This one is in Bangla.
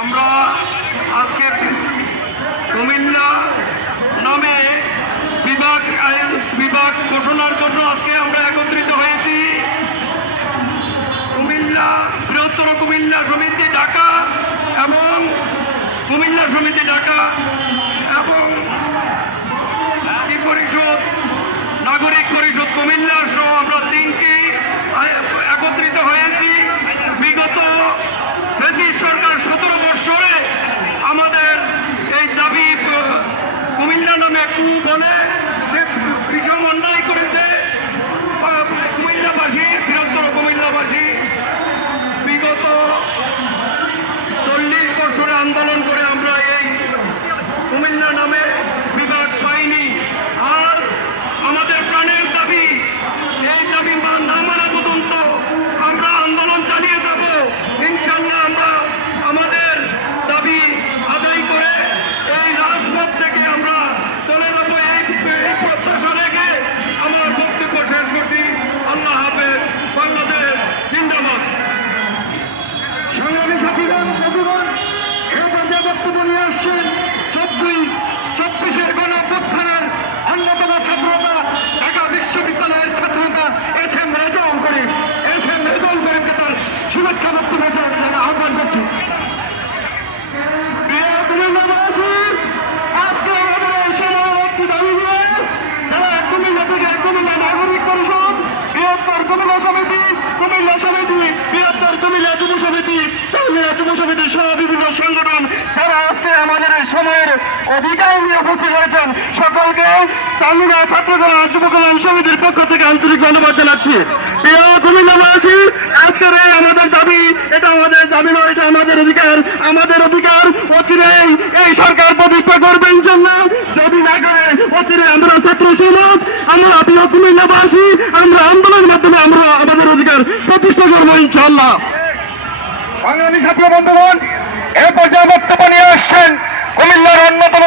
আমরা আজকে কুমিল্লা নামে বিভাগ ঘোষণার জন্য আজকে আমরা একত্রিত হয়েছি। কুমিল্লা বৃহত্তর কুমিল্লা সমিতি ঢাকা এবং কুমিল্লা সমিতি ঢাকা এবং পরিষদ নাগরিক পরিষদ কুমিল্লা সহ আমরা তিনটি একত্রিত হয়েছি। বিগত ব্রিটিশ সরকার 17 বছরে আমাদের এই দাবি কুমিল্লা নামে বলে সে ভীষণ অন্যায় করেছে। কুমিল্লাবাসী বৃহত্তর কুমিল্লাবাসী বিগত 40 বছরে আন্দোলন করে আমরা এই কুমিল্লা নামে বিভাগ পাইনি। আর আমাদের প্রাণের দাবি, এই দাবি না মানা পর্যন্ত আমরা আন্দোলন চালিয়ে যাব। ইনশাল্লাহ আমরা আমাদের দাবি আদায় করে এই রাজপথ থেকে আমরা চলে যাব। এই প্রত্যাশা রেখে আমার বক্তব্য শেষ করছি। আল্লাহ হাফেজ। বাংলাদেশ জিন্দাবাদ। সংগ্রামী সাথীগণ, বন্ধুগণ, এই পর্যায়ে বক্তব্য নিয়ে আসছেন 24-এর গণ-অভ্যুত্থানের অন্যতম ছাত্রতা, ঢাকা বিশ্ববিদ্যালয়ের ছাত্রতা এস.এম. রেজাউল করিমকে তার শুভেচ্ছা বক্তব্য আহ্বান করছি। আজকে আমাদের এই সময় একটি দাবি নিয়ে যারা কুমিল্লা থেকে কুমিল্লা নাগরিক পরিষদ, বৃহত্তর কুমিল্লা সমিতি, বৃহত্তর কুমিল্লা যুব সমিতি, চৌমিয়া যুব সমিতি সহ বিভিন্ন সংগঠন যারা আজকে আমাদের এই সময়ের অধিকার নিয়ে উপস্থিত হয়েছেন, সকলকে চান্দুরা ছাত্রকলা যুব কল্যাণ সমিতির পক্ষ থেকে আন্তরিক ধন্যবাদ জানাচ্ছি। প্রিয় কুমিল্লাবাসী, আজকের এই আমাদের দাবি, এটা আমাদের দাবি নয়, এটা আমাদের অধিকার। আমাদের অধিকার অচিরেই এই সরকার প্রতিষ্ঠা করবেন জন্য, যদি না করে অচিরে আমরা ছাত্র সমাজ, আমরা প্রিয় কুমিল্লাবাসী, আমরা আন্দোলনের মাধ্যমে আমরা আমাদের অধিকার প্রতিষ্ঠা করবো ইনশাআল্লাহ। সংগ্রামী ছাত্র বন্ধুগণ, এ পর্যায়ে বক্তব্য নিয়ে আসছেন কুমিল্লার অন্যতম